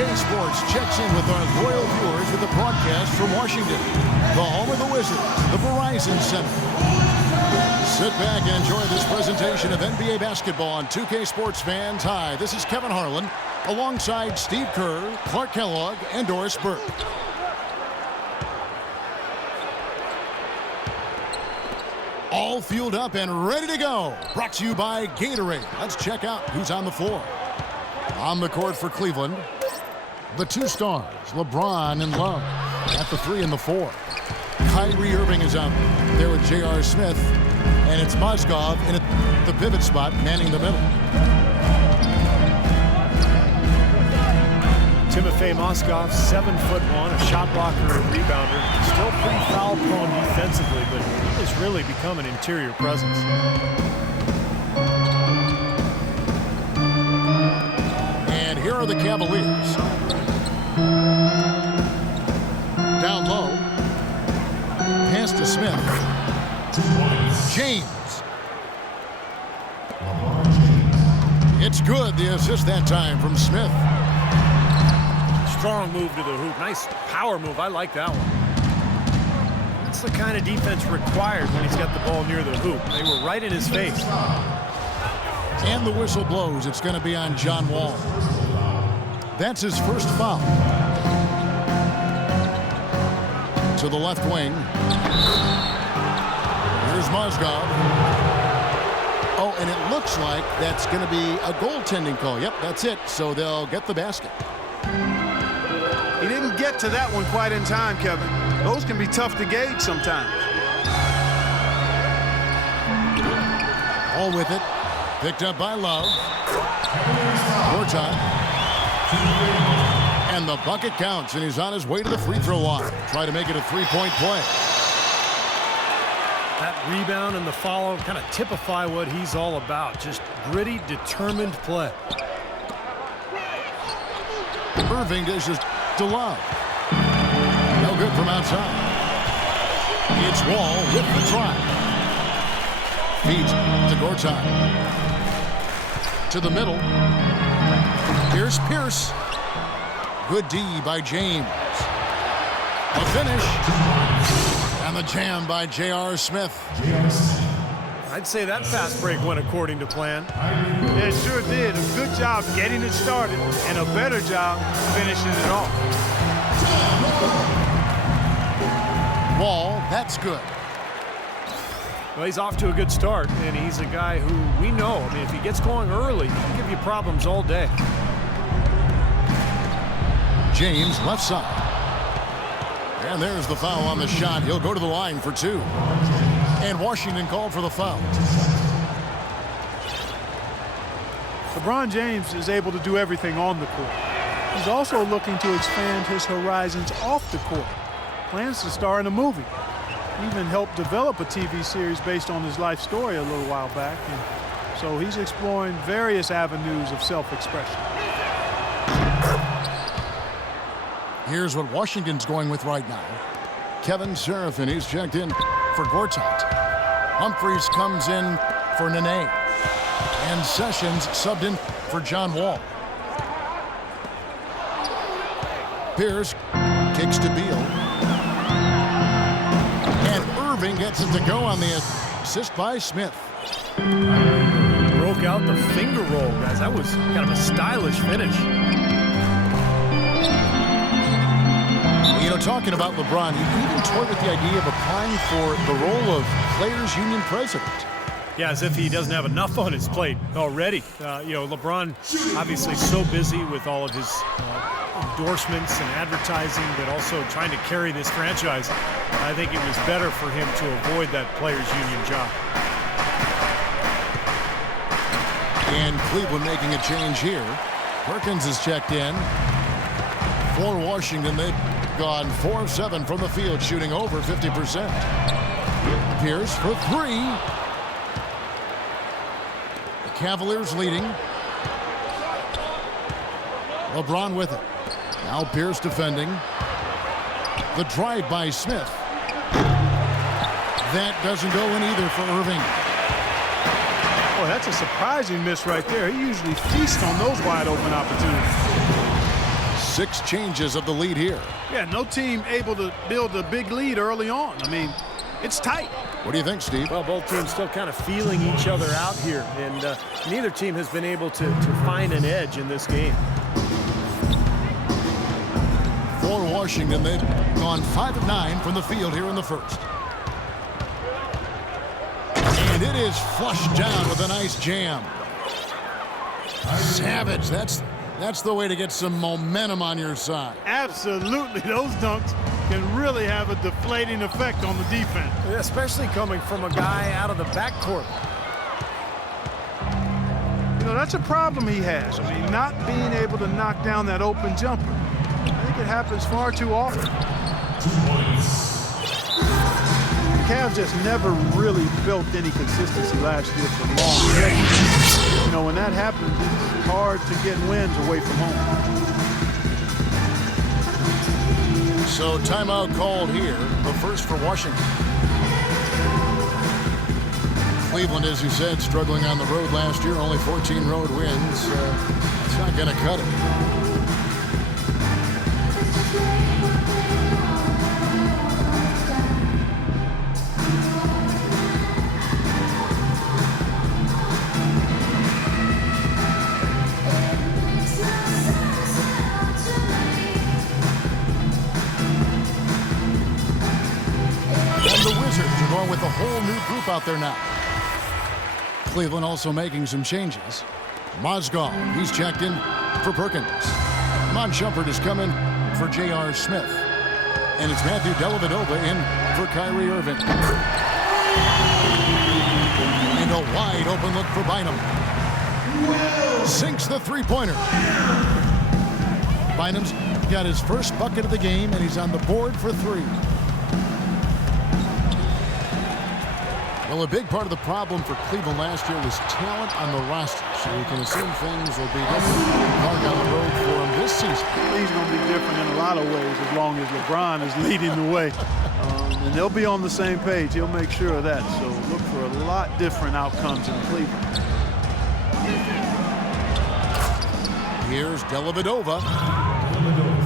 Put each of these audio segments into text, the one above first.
2K Sports checks in with our loyal viewers with the broadcast from Washington, the home of the Wizards, the Verizon Center. Sit back and enjoy this presentation of NBA basketball on 2K Sports fans. Hi, this is Kevin Harlan, alongside Steve Kerr, Clark Kellogg, and Doris Burke. All fueled up and ready to go. Brought to you by Gatorade. Let's check out who's on the floor. On the court for Cleveland, the two stars, LeBron and Love. At the 3 and the 4. Kyrie Irving is out there with J.R. Smith. And it's Mozgov in the pivot spot, manning the middle. Timofey Mozgov, 7'1", a shot blocker and rebounder. Still pretty foul prone defensively, but he has really become an interior presence. And here are the Cavaliers. Down low. Pass to Smith. James. It's good. The assist that time from Smith. Strong move to the hoop. Nice power move. I like that one. That's the kind of defense required when he's got the ball near the hoop. They were right in his face. And the whistle blows. It's going to be on John Wall. That's his first foul. To the left wing. Here's Mozgov. Oh, and it looks like that's going to be a goaltending call. Yep, that's it. So they'll get the basket. He didn't get to that one quite in time, Kevin. Those can be tough to gauge sometimes. All with it. Picked up by Love. More time. And the bucket counts, and he's on his way to the free throw line. Try to make it a three-point play. That rebound and the follow kind of typify what he's all about. Just gritty, determined play. Irving dishes to Love. No good from outside. It's Wall with the try. Feet to Gortat. To the middle. Here's Pierce. Good D by James. A finish. And the jam by J.R. Smith. I'd say that fast break went according to plan. Yeah, it sure did. A good job getting it started and a better job finishing it off. Wall, that's good. Well, he's off to a good start, and he's a guy who we know. I mean, if he gets going early, he can give you problems all day. James, left side. And there's the foul on the shot. He'll go to the line for 2. And Washington called for the foul. LeBron James is able to do everything on the court. He's also looking to expand his horizons off the court. Plans to star in a movie. Even helped develop a TV series based on his life story a little while back. And so he's exploring various avenues of self-expression. Here's what Washington's going with right now. Kevin Seraphin, he's checked in for Gortat. Humphries comes in for Nene. And Sessions subbed in for John Wall. Pierce kicks to Beal. And Irving gets it to go on the assist by Smith. Broke out the finger roll, guys. That was kind of a stylish finish. You know, talking about LeBron, he even toyed with the idea of applying for the role of Players Union president. Yeah, as if he doesn't have enough on his plate already. You know, LeBron obviously so busy with all of his endorsements and advertising, but also trying to carry this franchise. I think it was better for him to avoid that Players Union job. And Cleveland making a change here. Perkins is checked in. For Washington, they've gone 4 of 7 from the field, shooting over 50%. Pierce for 3. The Cavaliers leading. LeBron with it. Now Pierce defending. The drive by Smith. That doesn't go in either for Irving. Boy, that's a surprising miss right there. He usually feasts on those wide open opportunities. 6 changes of the lead here. Yeah, no team able to build a big lead early on. I mean, it's tight. What do you think, Steve? Well, both teams still kind of feeling each other out here, and neither team has been able to find an edge in this game. For Washington, they've gone 5 of 9 from the field here in the first. And it is flushed down with a nice jam. Savage, that's the way to get some momentum on your side. Absolutely. Those dunks can really have a deflating effect on the defense. Especially coming from a guy out of the backcourt. You know, that's a problem he has. I mean, not being able to knock down that open jumper. I think it happens far too often. The Cavs just never really built any consistency last year for long stretches. You know, when that happens, it's hard to get wins away from home. So timeout called here, the first for Washington. Cleveland, as you said, struggling on the road last year, only 14 road wins. It's not going to cut it. With a whole new group out there now. Cleveland also making some changes. Mozgov, he's checked in for Perkins. Mon Shumpert has come in for J.R. Smith. And it's Matthew Dellavedova in for Kyrie Irving. And a wide open look for Bynum. Sinks the three-pointer. Bynum's got his first bucket of the game, and he's on the board for 3. Well, a big part of the problem for Cleveland last year was talent on the roster, so we can assume things will be different on the road for him this season. He's going to be different in a lot of ways as long as LeBron is leading the way. And they'll be on the same page. He'll make sure of that. So look for a lot different outcomes in Cleveland. Here's Dellavedova.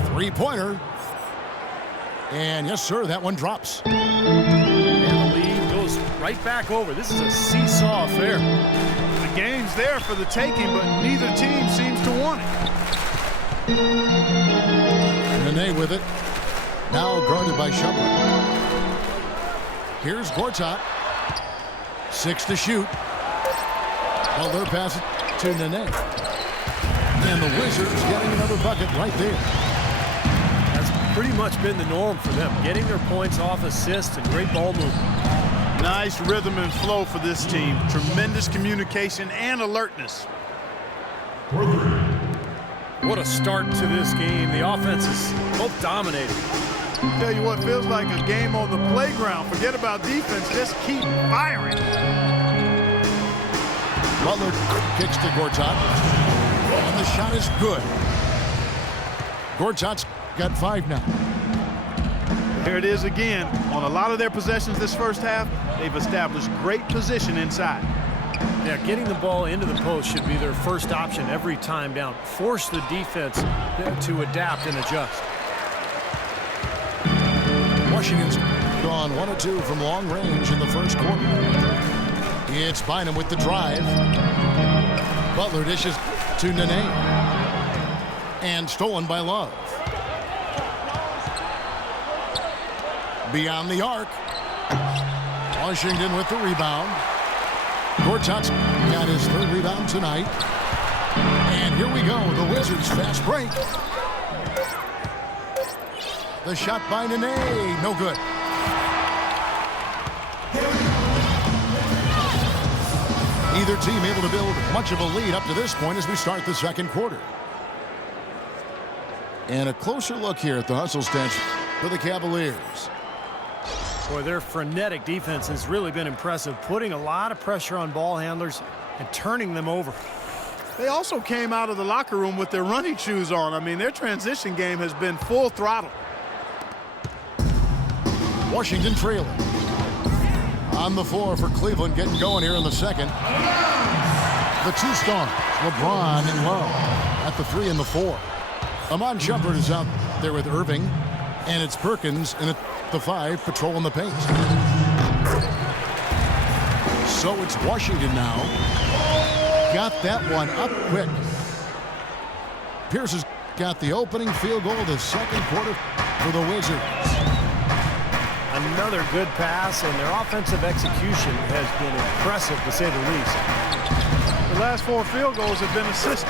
Three-pointer. And yes, sir, that one drops. Right back over. This is a seesaw affair. The game's there for the taking, but neither team seems to want it. Nene with it. Now guarded by Shumpert. Here's Gortat. 6 to shoot. Well, they're passing to Nene. And the Wizards getting another bucket right there. That's pretty much been the norm for them. Getting their points off assists and great ball movement. Nice rhythm and flow for this team. Tremendous communication and alertness. What a start to this game. The offense is both dominating. Tell you what, feels like a game on the playground. Forget about defense. Just keep firing. Butler kicks to Gortat. And the shot is good. Gortat's got 5 now. Here it is again. On a lot of their possessions this first half, they've established great position inside. Yeah, getting the ball into the post should be their first option every time down. Force the defense to adapt and adjust. Washington's gone 1 of 2 from long range in the first quarter. It's Bynum with the drive. Butler dishes to Nene. And stolen by Love. Beyond the arc. Washington with the rebound. Gortat's got his 3rd rebound tonight. And here we go, the Wizards fast break. The shot by Nene, no good. Either team able to build much of a lead up to this point as we start the second quarter. And a closer look here at the hustle stats for the Cavaliers. Boy, their frenetic defense has really been impressive, putting a lot of pressure on ball handlers and turning them over. They also came out of the locker room with their running shoes on. I mean, their transition game has been full throttle. Washington trailing. On the floor for Cleveland, getting going here in the second. The 2 stars, LeBron and Love, at the 3 and the 4. Amon Shumpert is out there with Irving, and it's Perkins in the 5 patrolling the paint. So it's Washington now. Got that one up quick. Pierce has got the opening field goal of the second quarter for the Wizards. Another good pass, and their offensive execution has been impressive, to say the least. The last 4 field goals have been assisted.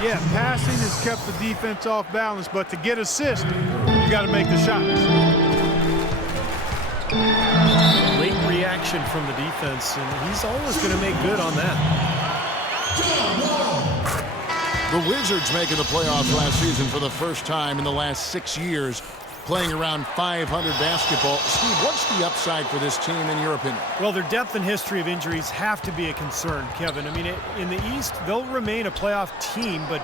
Yeah, passing has kept the defense off balance, but to get assists, you got to make the shots. Late reaction from the defense, and he's always going to make good on that. The Wizards making the playoffs last season for the first time in the last 6 years, playing around 500 basketball. Steve, what's the upside for this team in your opinion? Well, their depth and history of injuries have to be a concern, Kevin. I mean, in the East, they'll remain a playoff team, but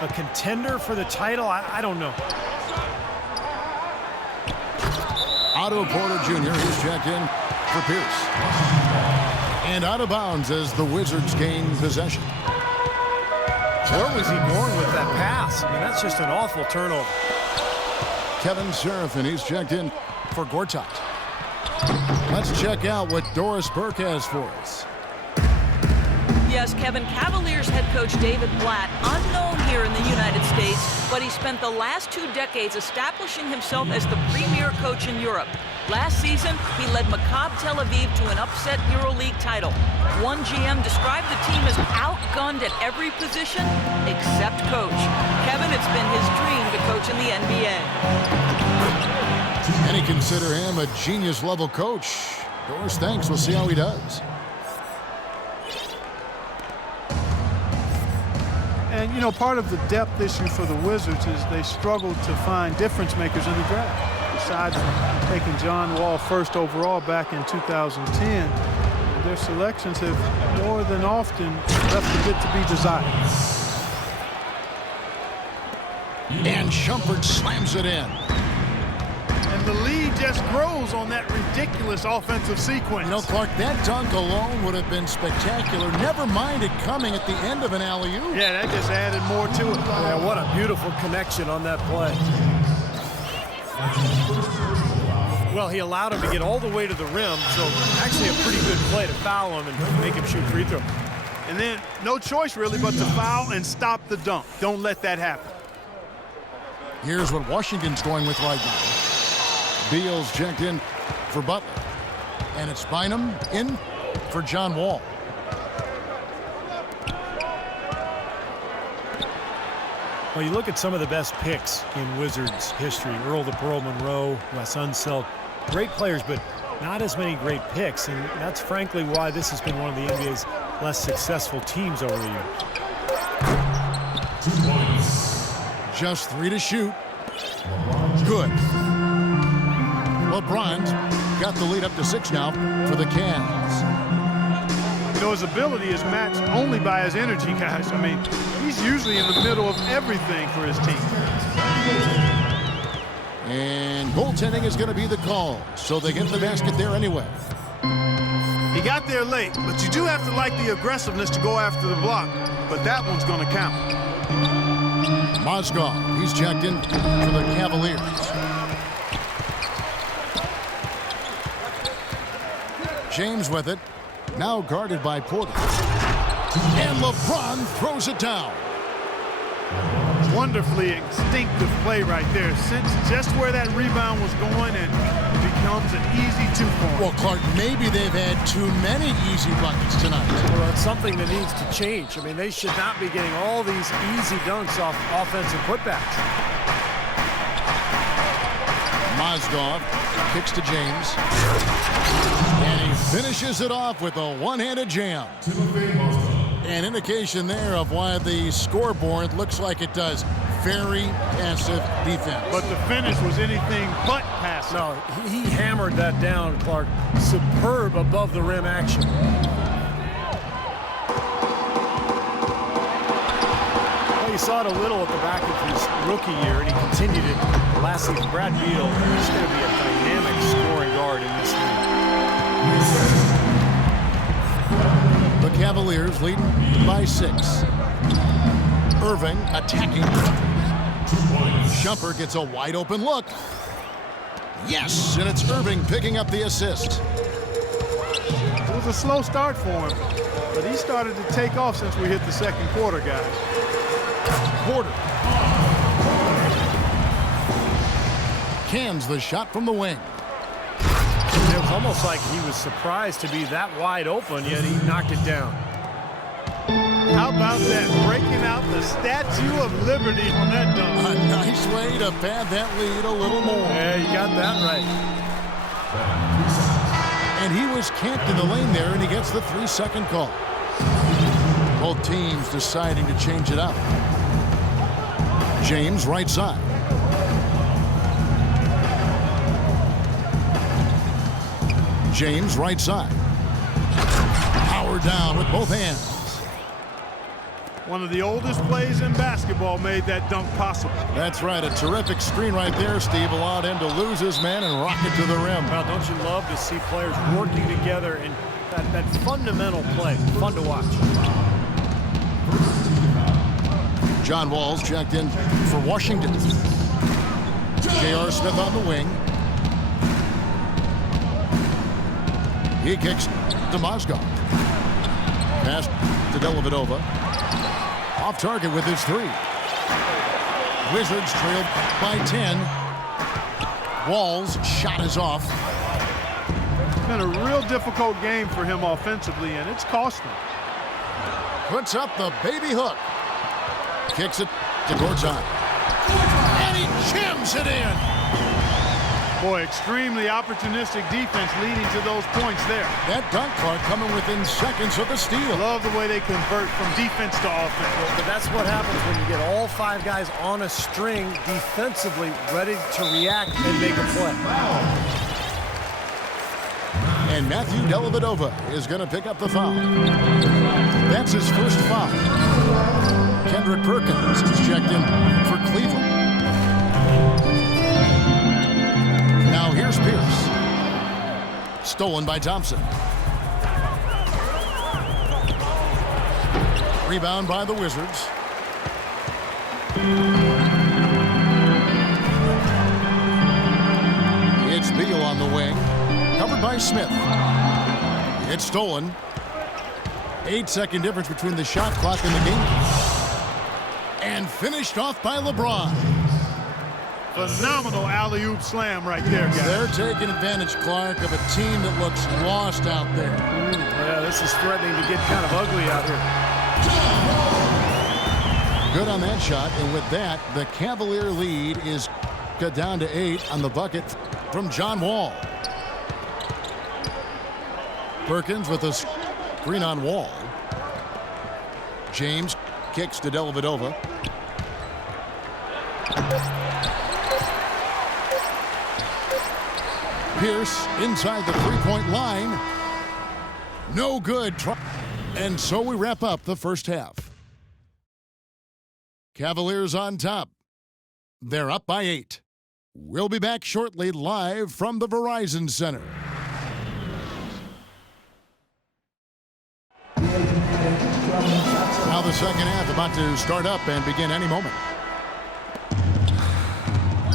a contender for the title, I don't know. Otto Porter Jr. who's checked in for Pierce. And out of bounds as the Wizards gain possession. Where was he going with that pass? I mean, that's just an awful turnover. Kevin Seraphin, he's checked in for Gortat. Let's check out what Doris Burke has for us. Yes, Kevin, Cavaliers head coach David Blatt, unknown here in the United States, but he spent the last 2 decades establishing himself as the premier coach in Europe. Last season, he led Maccabi Tel Aviv to an upset EuroLeague title. One GM described the team as outgunned at every position except coach. Kevin, it's been his dream to coach in the NBA. Many consider him a genius-level coach. Doris thinks we'll see how he does. And, you know, part of the depth issue for the Wizards is they struggled to find difference makers in the draft. Aside from taking John Wall first overall back in 2010, their selections have more than often left a bit to be desired. And Shumpert slams it in. And the lead just grows on that ridiculous offensive sequence. You know, Clark, that dunk alone would have been spectacular. Never mind it coming at the end of an alley-oop. Yeah, that just added more to it. Yeah, what a beautiful connection on that play. Well, he allowed him to get all the way to the rim, so actually a pretty good play to foul him and make him shoot free throw. And then no choice really but to foul and stop the dunk. Don't let that happen. Here's what Washington's going with right now. Beal's checked in for Butler. And it's Bynum in for John Wall. Well, you look at some of the best picks in Wizards history. Earl the Pearl Monroe, Wes Unseld. Great players, but not as many great picks. And that's frankly why this has been one of the NBA's less successful teams over the years. Just 3 to shoot. Good. LeBron's got the lead up to 6 now for the Cavs. You know, his ability is matched only by his energy, guys. I mean, he's usually in the middle of everything for his team. And goaltending is going to be the call, so they get the basket there anyway. He got there late, but you do have to like the aggressiveness to go after the block. But that one's going to count. Mozgov, he's checked in for the Cavaliers. James with it, now guarded by Porter. And LeBron throws it down. Wonderfully instinctive play right there. Sense just where that rebound was going, and it becomes an easy 2 for him. Well, Clark, maybe they've had too many easy buckets tonight. Well, it's something that needs to change. I mean, they should not be getting all these easy dunks off offensive putbacks. Mozgov kicks to James. And he finishes it off with a one-handed jam. An indication there of why the scoreboard looks like it does. Very passive defense. But the finish was anything but passive. No, he hammered that down, Clark. Superb above the rim action. Well, you saw it a little at the back of his rookie year, and he continued it last season. Brad Beal is going to be a dynamic scoring guard in this league. The Cavaliers leading by 6. Irving attacking. Shumpert gets a wide open look. Yes, and it's Irving picking up the assist. It was a slow start for him, but he started to take off since we hit the second quarter, guys. Porter cans the shot from the wing. It was almost like he was surprised to be that wide open, yet he knocked it down. How about that? Breaking out the Statue of Liberty on that dunk. A nice way to pad that lead a little more. Yeah, you got that right. And he was camped in the lane there, and he gets the 3-second call. Both teams deciding to change it up. James, right side. James, right side. Power down with both hands. One of the oldest plays in basketball made that dunk possible. That's right. A terrific screen right there, Steve. Allowed him to lose his man and rock it to the rim. Well, don't you love to see players working together in that fundamental play? Fun to watch. John Wall's checked in for Washington. J.R. Smith on the wing. He kicks to Mozgov. Pass to Dellavedova. Off target with his 3. Wizards trailed by 10. Wall's shot is off. It's been a real difficult game for him offensively, and it's cost him. Puts up the baby hook. Kicks it to Gortat. And he jams it in. Boy, extremely opportunistic defense leading to those points there. That dunk card coming within seconds of the steal. Love the way they convert from defense to offense. But that's what happens when you get all 5 guys on a string defensively ready to react and make a play. And Matthew Dellavedova is going to pick up the foul. That's his first foul. Kendrick Perkins is checked in for Cleveland. Now here's Pierce. Stolen by Thompson. Rebound by the Wizards. It's Beal on the wing. Covered by Smith. It's stolen. 8-second difference between the shot clock and the game. And finished off by LeBron. Phenomenal alley-oop slam right there, guys. They're taking advantage, Clark, of a team that looks lost out there. Yeah, this is threatening to get kind of ugly out here. Good on that shot, and with that, the Cavalier lead is cut down to 8 on the bucket from John Wall. Perkins with a screen on Wall. James kicks to Dellavedova. Pierce inside the three-point line. No good. And so we wrap up the first half. Cavaliers on top. They're up by 8. We'll be back shortly live from the Verizon Center. Now the second half about to start up and begin any moment.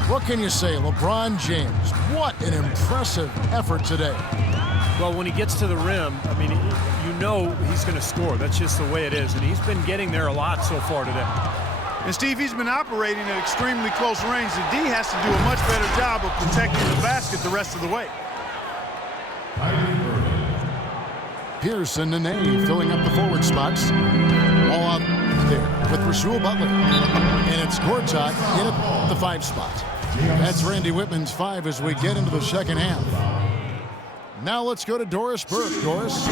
What can you say? LeBron James, what an impressive effort today. Well, when he gets to the rim, I mean, you know he's going to score. That's just the way it is. And he's been getting there a lot so far today. And Steve, he's been operating at extremely close range. The D has to do a much better job of protecting the basket the rest of the way. Pearson and Nene filling up the forward spots. All out there with Rasul Butler. And it's Gortat in at the 5 spot. That's Randy Whitman's 5 as we get into the second half. Now let's go to Doris Burke. Doris.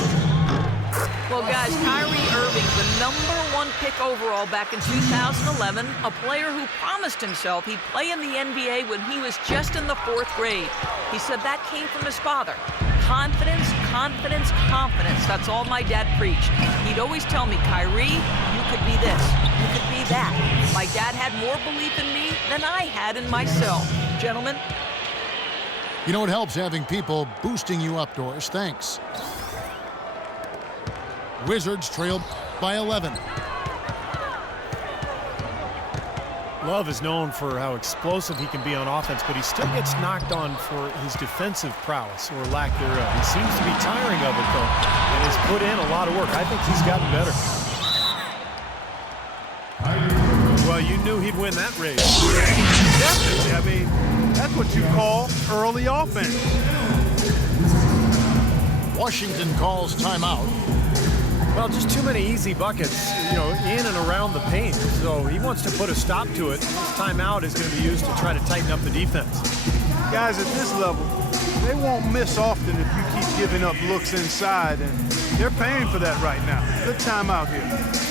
Well, guys, Kyrie Irving, the #1 pick overall back in 2011, a player who promised himself he'd play in the NBA when he was just in the 4th grade. He said that came from his father. Confidence, confidence, confidence. That's all my dad preached. He'd always tell me, Kyrie, you could be this, you could be that. My dad had more belief in me than I had in myself. Gentlemen. You know, it helps having people boosting you up, Doris. Thanks. Wizards trailed by 11. Love is known for how explosive he can be on offense, but he still gets knocked on for his defensive prowess or lack thereof. He seems to be tiring of it, though, and has put in a lot of work. I think he's gotten better. Well, you knew he'd win that race. Definitely. I mean, that's what you call early offense. Washington calls timeout. Well, just too many easy buckets, in and around the paint. So he wants to put a stop to it. This timeout is going to be used to try to tighten up the defense. Guys at this level, they won't miss often if you keep giving up looks inside, and they're paying for that right now. Good timeout here.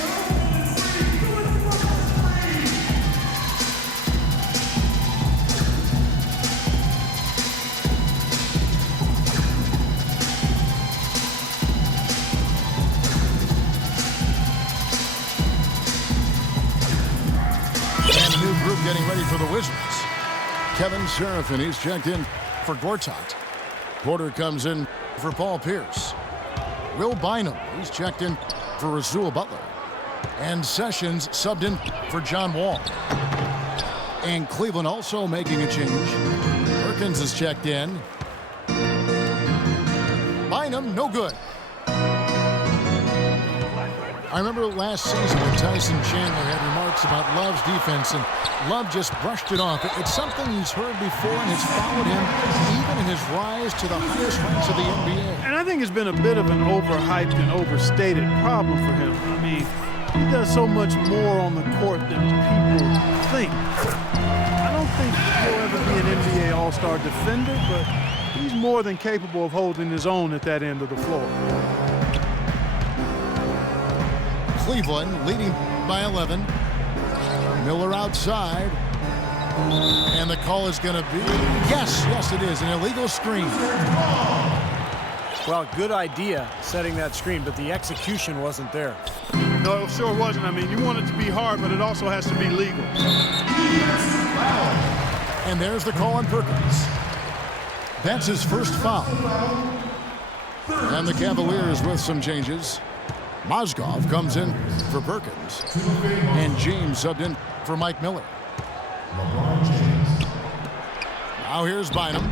Getting ready for the Wizards. Kevin Serafin, he's checked in for Gortat. Porter comes in for Paul Pierce. Will Bynum, he's checked in for Rasul Butler. And Sessions subbed in for John Wall. And Cleveland also making a change. Perkins is checked in. Bynum, no good. I remember last season when Tyson Chandler had remarks about Love's defense, and Love just brushed it off. It's something he's heard before and has followed him even in his rise to the highest ranks of the NBA. And I think it's been a bit of an overhyped and overstated problem for him. I mean, he does so much more on the court than people think. I don't think he'll ever be an NBA All-Star defender, but he's more than capable of holding his own at that end of the floor. Cleveland leading by 11. Miller outside. And the call is going to be, yes, it is, an illegal screen. Well, good idea setting that screen, but the execution wasn't there. No, it sure wasn't. I mean, you want it to be hard, but it also has to be legal. And there's the call on Perkins. That's his first foul. And the Cavaliers with some changes. Mozgov comes in for Perkins. And James subbed in for Mike Miller. Now here's Bynum.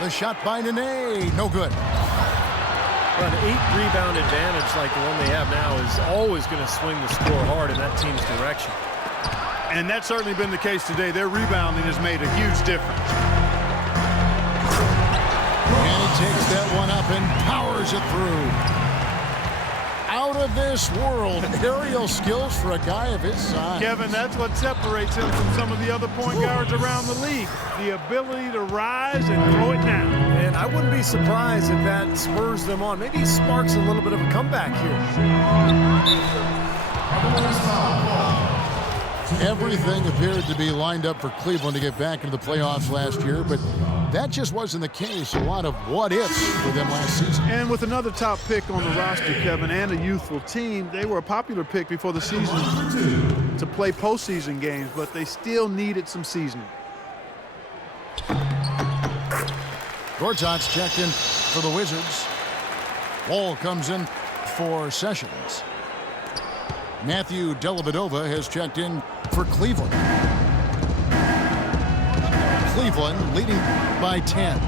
The shot by Nene. No good. Well, an 8-rebound advantage like the one they have now is always going to swing the score hard in that team's direction. And that's certainly been the case today. Their rebounding has made a huge difference. And he takes that one up and powers it through. Out of this world, aerial skills for a guy of his size. Kevin, that's what separates him from some of the other point guards around the league. The ability to rise and throw it down. And I wouldn't be surprised if that spurs them on. Maybe sparks a little bit of a comeback here. Everything appeared to be lined up for Cleveland to get back into the playoffs last year, but that just wasn't the case. A lot of what-ifs for them last season. And with another top pick on the roster, Kevin, and a youthful team, they were a popular pick before the season to play postseason games, but they still needed some seasoning. Gortat's checked in for the Wizards. Wall comes in for Sessions. Matthew Dellavedova has checked in for Cleveland. Cleveland leading by 10.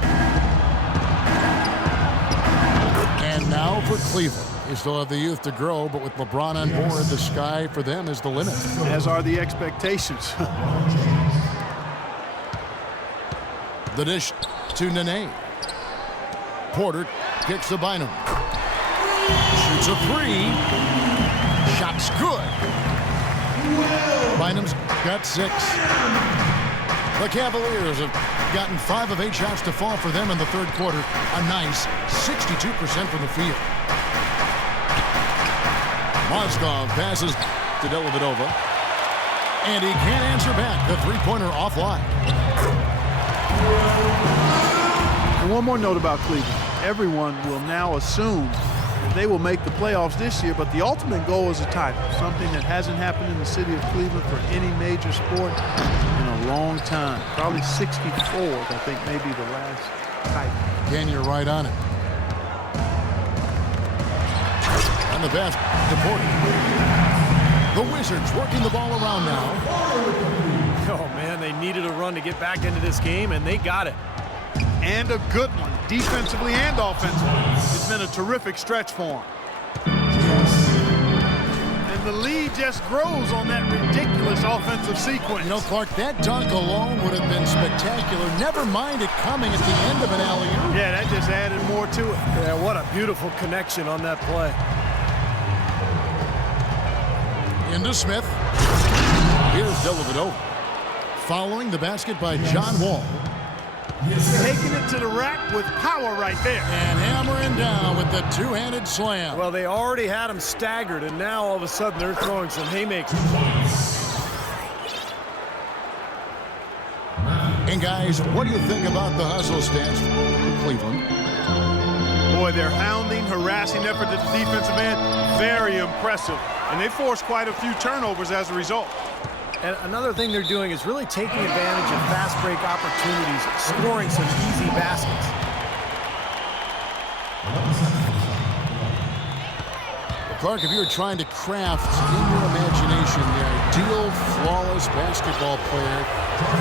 And now for Cleveland. They still have the youth to grow, but with LeBron on board, the sky for them is the limit. As are the expectations. The dish to Nene. Porter kicks to Bynum. Shoots a three. Shot's good. Bynum's got 6. The Cavaliers have gotten 5 of 8 shots to fall for them in the third quarter. A nice 62% from the field. Mozgov passes to Dellavedova. And he can't answer back. The three-pointer offline. And one more note about Cleveland. Everyone will now assume they will make the playoffs this year, but the ultimate goal is a title, something that hasn't happened in the city of Cleveland for any major sport in a long time. Probably 64, I think, may be the last title. Ken, you're right on it. And the pass to Porter. The Wizards working the ball around now. Oh, man, they needed a run to get back into this game, and they got it. And a good one, defensively and offensively. It's been a terrific stretch for him. And the lead just grows on that ridiculous offensive sequence. You know, Clark, that dunk alone would have been spectacular. Never mind it coming at the end of an alley-oop. Yeah, that just added more to it. Yeah, what a beautiful connection on that play. Into Smith. Here's Dellavedova. Following the basket by John Wall. Taking it to the rack with power right there. And hammering down with the two-handed slam. Well, they already had him staggered, and now all of a sudden they're throwing some haymakers. And guys, what do you think about the hustle stance for Cleveland? Boy, their hounding, harassing effort at the defensive end, very impressive. And they forced quite a few turnovers as a result. And another thing they're doing is really taking advantage of fast break opportunities, scoring some easy baskets. Clark, if you were trying to craft in your imagination the ideal flawless basketball player,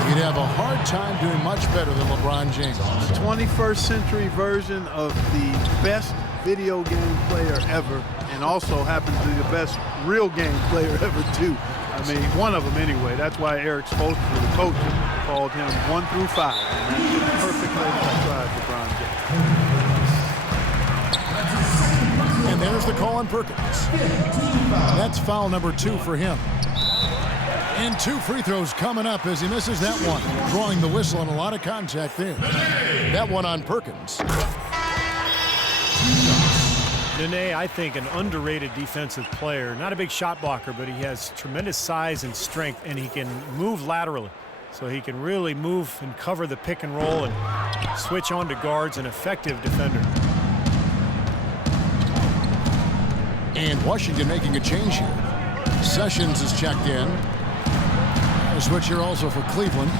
you'd have a hard time doing much better than LeBron James. The 21st century version of the best video game player ever, and also happens to be the best real game player ever, too. I mean, one of them anyway. That's why Eric Spoelstra, the coach, called him 1 through 5. And that's the perfect way to describe LeBron James. And there's the call on Perkins. That's foul number 2 for him. And 2 free throws coming up as he misses that one. Drawing the whistle and a lot of contact there. That one on Perkins. Nene, I think, an underrated defensive player. Not a big shot blocker, but he has tremendous size and strength, and he can move laterally. So he can really move and cover the pick and roll and switch on to guards, an effective defender. And Washington making a change here. Sessions is checked in. A switch here also for Cleveland.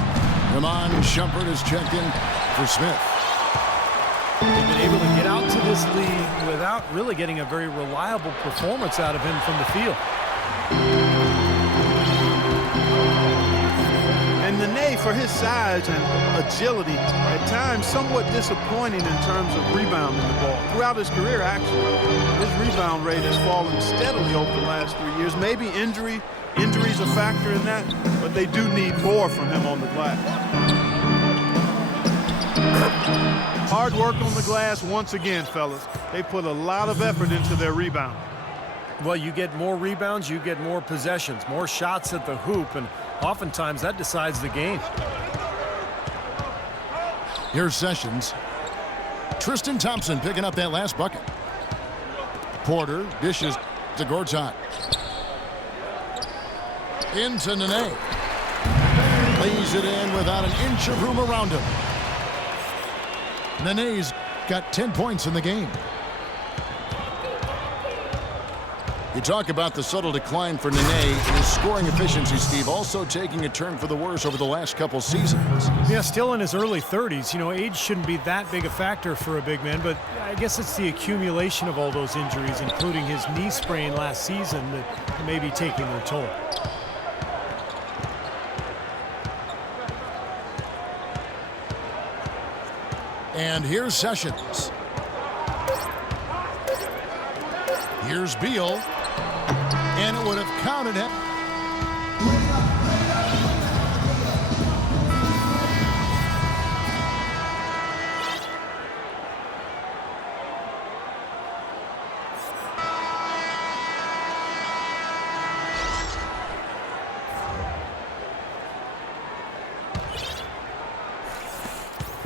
Ramon Shumpert is checked in for Smith. They've been able to get out to this lead without really getting a very reliable performance out of him from the field. And Nene, for his size and agility, at times somewhat disappointing in terms of rebounding the ball. Throughout his career, actually, his rebound rate has fallen steadily over the last 3 years. Maybe injury's a factor in that, but they do need more from him on the glass. Hard work on the glass once again, fellas. They put a lot of effort into their rebound. Well, you get more rebounds, you get more possessions, more shots at the hoop, and oftentimes that decides the game. Here's Sessions. Tristan Thompson picking up that last bucket. Porter dishes to Gortat. Into Nene. Lays it in without an inch of room around him. Nene's got 10 points in the game. You talk about the subtle decline for Nene in his scoring efficiency, Steve, also taking a turn for the worse over the last couple seasons. Yeah, still in his early 30s. You know, age shouldn't be that big a factor for a big man, but I guess it's the accumulation of all those injuries, including his knee sprain last season, that may be taking their toll. And here's Sessions. Here's Beal. And it would have counted him.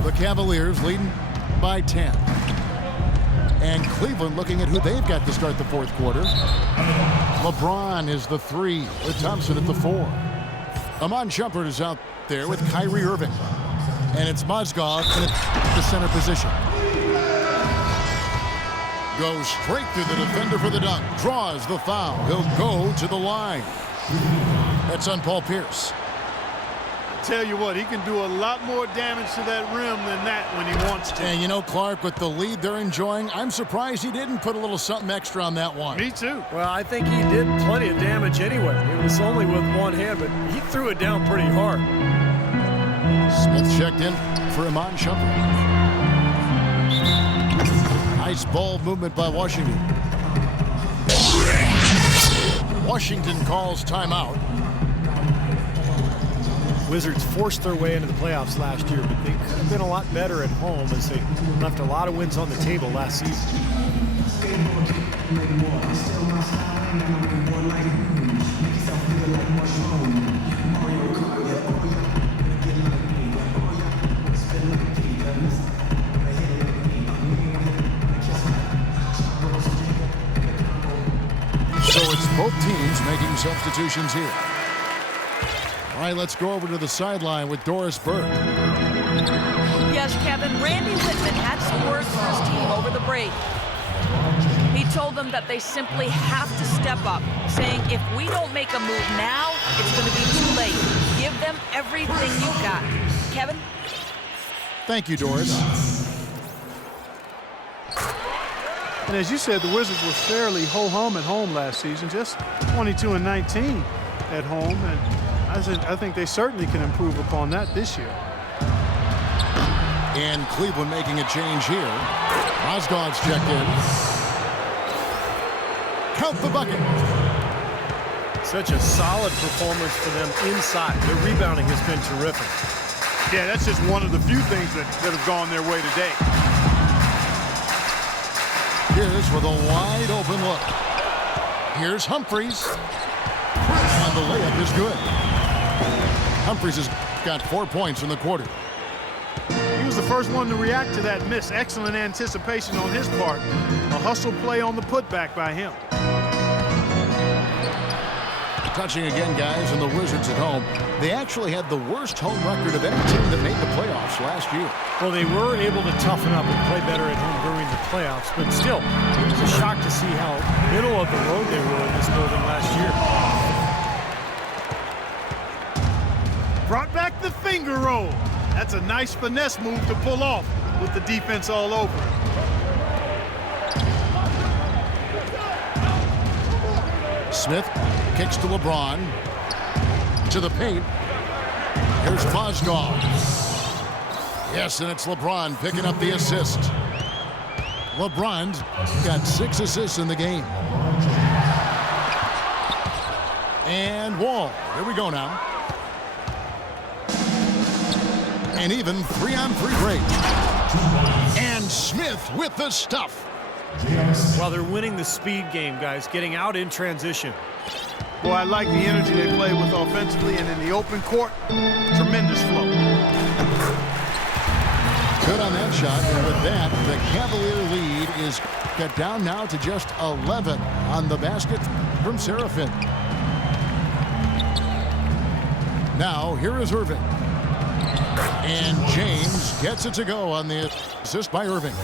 The Cavaliers leading by 10. And Cleveland looking at who they've got to start the fourth quarter. LeBron is the 3 with Thompson at the 4. Ramon Shumpert is out there with Kyrie Irving. And it's Mozgov in the center position. Goes straight through the defender for the dunk. Draws the foul. He'll go to the line. That's on Paul Pierce. Tell you what, he can do a lot more damage to that rim than that when he wants to. And you know, Clark, with the lead they're enjoying, I'm surprised he didn't put a little something extra on that one. Me too. Well, I think he did plenty of damage anyway. It was only with one hand, but he threw it down pretty hard. Smith checked in for Iman Shumpert. Nice ball movement by Washington. Washington calls timeout. Wizards forced their way into the playoffs last year, but they could have been a lot better at home as they left a lot of wins on the table last season. So it's both teams making substitutions here. All right, let's go over to the sideline with Doris Burke. Yes, Kevin, Randy Whitman had some words for his team over the break. He told them that they simply have to step up, saying if we don't make a move now, it's going to be too late. Give them everything you've got. Kevin? Thank you, Doris. And as you said, the Wizards were fairly ho-hum at home last season, just 22-19 at home, and I think they certainly can improve upon that this year. And Cleveland making a change here. Osgood's checked in. Count the bucket. Such a solid performance for them inside. Their rebounding has been terrific. Yeah, that's just one of the few things that have gone their way today. Here's with a wide open look. Here's Humphries. And the layup is good. Humphries has got 4 points in the quarter. He was the first one to react to that miss. Excellent anticipation on his part. A hustle play on the putback by him. Touching again, guys, and the Wizards at home. They actually had the worst home record of any team that made the playoffs last year. Well, they were able to toughen up and play better at home during the playoffs, but still, it was a shock to see how middle of the road they were in this building last year. Brought back the finger roll. That's a nice finesse move to pull off with the defense all over. Smith kicks to LeBron. To the paint. Here's Mozgov. Yes, and it's LeBron picking up the assist. LeBron's got 6 assists in the game. And Wall. Here we go now. And even 3-on-3 break. And Smith with the stuff. Well, they're winning the speed game, guys, getting out in transition. Boy, I like the energy they play with offensively, and in the open court, tremendous flow. Good on that shot, and with that, the Cavalier lead is cut down now to just 11 on the basket from Serafin. Now, here is Irving. And James gets it to go on the assist by Irving.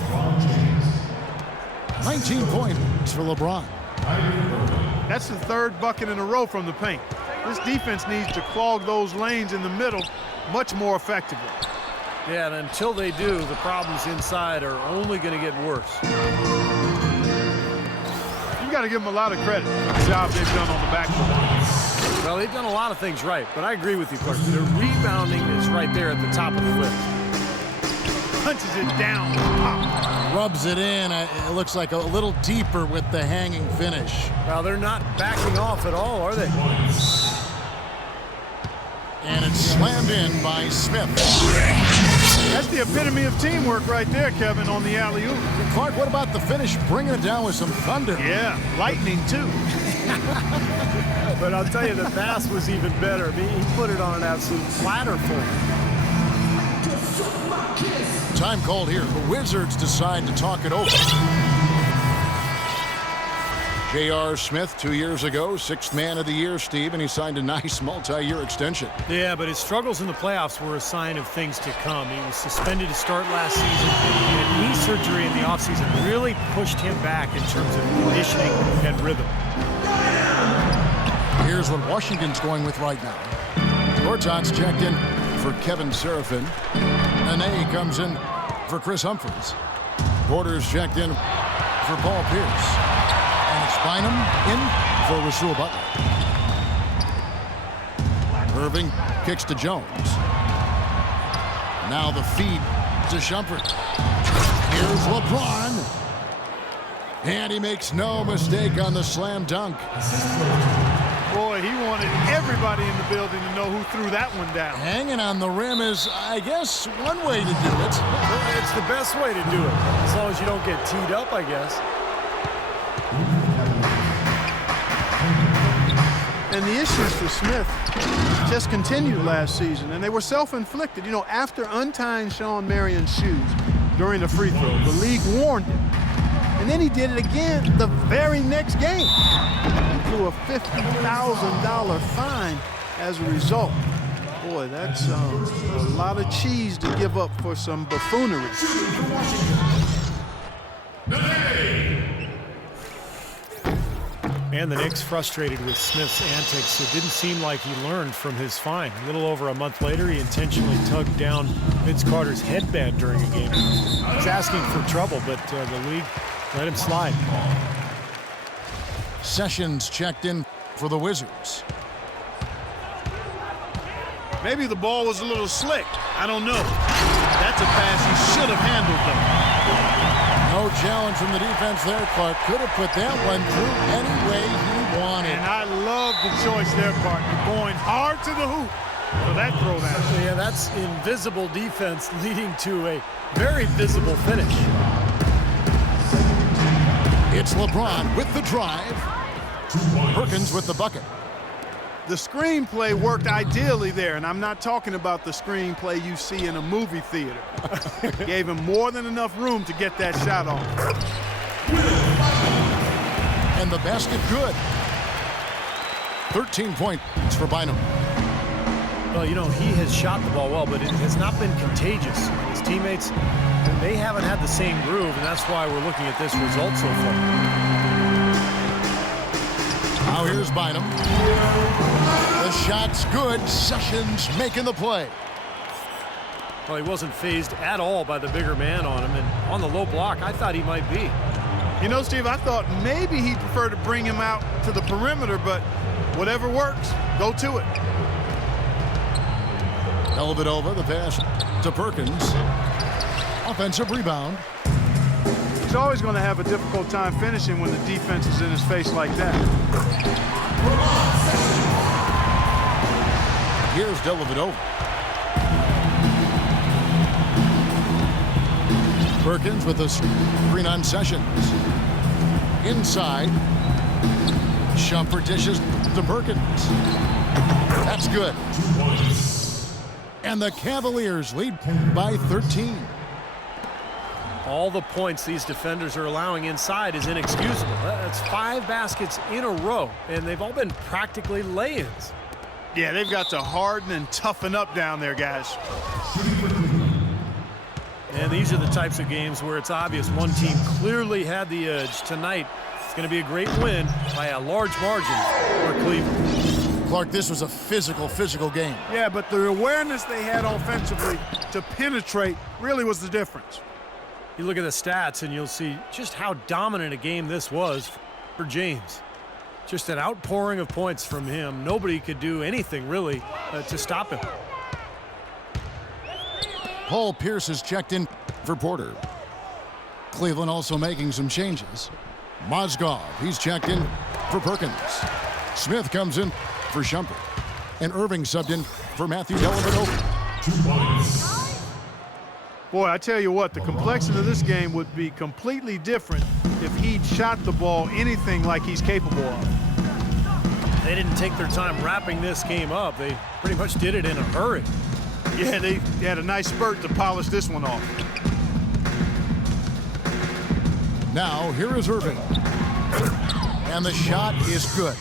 19 points for LeBron. That's the third bucket in a row from the paint. This defense needs to clog those lanes in the middle much more effectively. Yeah, and until they do, the problems inside are only going to get worse. You've got to give them a lot of credit for the job they've done on the backcourt. Well, they've done a lot of things right, but I agree with you, Clark. Their rebounding is right there at the top of the list. Punches it down. Pop. Rubs it in. It looks like a little deeper with the hanging finish. Well, they're not backing off at all, are they? And it's slammed in by Smith. That's the epitome of teamwork right there, Kevin, on the alley-oop. Clark, what about the finish? Bringing it down with some thunder. Yeah, lightning, too. But I'll tell you, the pass was even better. I mean, he put it on an absolute platter for him. Time called here. The Wizards decide to talk it over. J.R. Smith, 2 years ago, 6th man of the year, Steve, and he signed a nice multi-year extension. Yeah, but his struggles in the playoffs were a sign of things to come. He was suspended to start last season, and knee surgery in the offseason really pushed him back in terms of conditioning and rhythm. Here's what Washington's going with right now. Gortat's checked in. for Kevin Serafin. Nene comes in for Chris Humphries. Porter's checked in for Paul Pierce. And it's Bynum in for Rasul Butler. Irving kicks to Jones. Now the feed to Shumpert. Here's LeBron. And he makes no mistake on the slam dunk. Boy, he wanted everybody in the building to know who threw that one down. Hanging on the rim is, I guess, one way to do it. It's the best way to do it, as long as you don't get teed up, I guess. And the issues for Smith just continued last season, and they were self-inflicted. You know, after untying Sean Marion's shoes during the free throw, the league warned him. And then he did it again the very next game. He threw a $50,000 fine as a result. Boy, that's a lot of cheese to give up for some buffoonery. And the Knicks frustrated with Smith's antics. It didn't seem like he learned from his fine. A little over a month later, he intentionally tugged down Vince Carter's headband during a game. He was asking for trouble, but the league let him slide. Sessions checked in for the Wizards. Maybe the ball was a little slick. I don't know. That's a pass he should have handled, though. No challenge from the defense there. Clark could have put that one through any way he wanted. And I love the choice there, partner. Going hard to the hoop for that throwdown. Yeah, that's invisible defense leading to a very visible finish. It's LeBron with the drive. Perkins with the bucket. The screenplay worked ideally there, and I'm not talking about the screenplay you see in a movie theater. Gave him more than enough room to get that shot off. And the basket good. 13 points for Bynum. Well, you know, he has shot the ball well, but it has not been contagious. His teammates, they haven't had the same groove, and that's why we're looking at this result so far. Now here's Bynum. The shot's good. Sessions making the play. Well, he wasn't fazed at all by the bigger man on him, and on the low block, I thought he might be. You know, Steve, I thought maybe he'd prefer to bring him out to the perimeter, but whatever works, go to it. Dellavedova, the pass to Perkins. Offensive rebound. He's always going to have a difficult time finishing when the defense is in his face like that. Here's Dellavedova. Perkins with a screen on Sessions. Inside. Shumpert dishes to Perkins. That's good. And the Cavaliers lead by 13. All the points these defenders are allowing inside is inexcusable. That's 5 baskets in a row, and they've all been practically lay-ins. Yeah, they've got to harden and toughen up down there, guys. And these are the types of games where it's obvious one team clearly had the edge. Tonight, it's going to be a great win by a large margin for Cleveland. Clark, this was a physical game. Yeah, but the awareness they had offensively to penetrate really was the difference. You look at the stats and you'll see just how dominant a game this was for James. Just an outpouring of points from him. Nobody could do anything really to stop him. Paul Pierce has checked in for Porter. Cleveland also making some changes. Mozgov, he's checked in for Perkins. Smith comes in for Shumpert. And Irving subbed in for Matthew Dellavedova. Boy, I tell you what, the complexion of this game would be completely different if he'd shot the ball anything like he's capable of. They didn't take their time wrapping this game up. They pretty much did it in a hurry. Yeah, they had a nice spurt to polish this one off. Now, here is Irving. And the shot is good.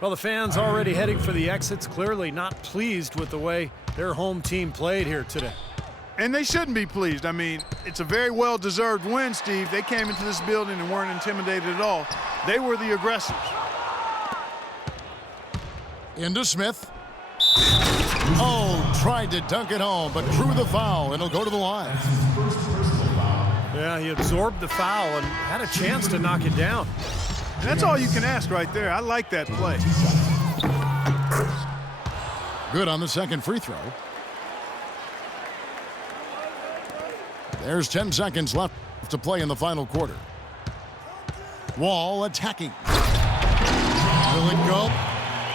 Well, the fans already heading for the exits, clearly not pleased with the way their home team played here today. And they shouldn't be pleased. I mean, it's a very well-deserved win, Steve. They came into this building and weren't intimidated at all. They were the aggressors. Into Smith. Oh, tried to dunk it home, but drew the foul, and he'll go to the line. Yeah, he absorbed the foul and had a chance to knock it down. That's all you can ask right there. I like that play. Good on the second free throw. There's 10 seconds left to play in the final quarter. Wall attacking. Will it go?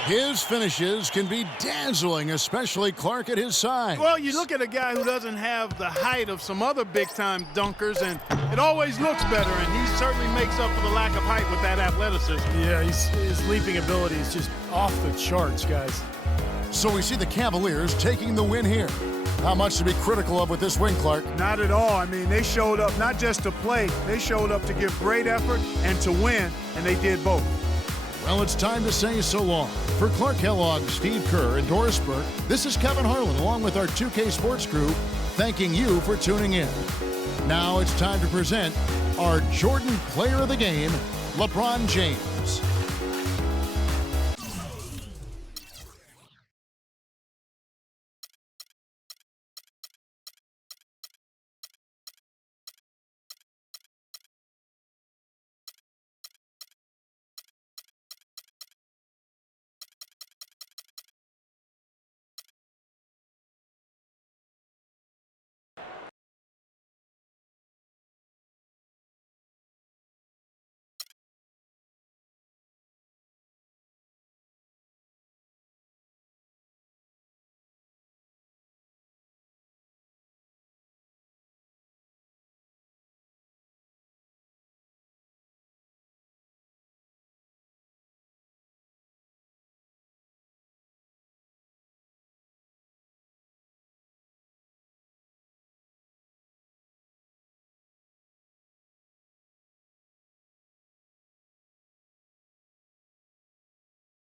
His finishes can be dazzling, especially Clark at his side. Well, you look at a guy who doesn't have the height of some other big-time dunkers, and it always looks better, and he certainly makes up for the lack of height with that athleticism. Yeah, his leaping ability is just off the charts, guys. So we see the Cavaliers taking the win here. How much to be critical of with this win, Clark? Not at all. I mean, they showed up not just to play, they showed up to give great effort and to win, and they did both. Well, it's time to say so long. For Clark Kellogg, Steve Kerr, and Doris Burke, this is Kevin Harlan along with our 2K Sports crew, thanking you for tuning in. Now it's time to present our Jordan Player of the Game, LeBron James.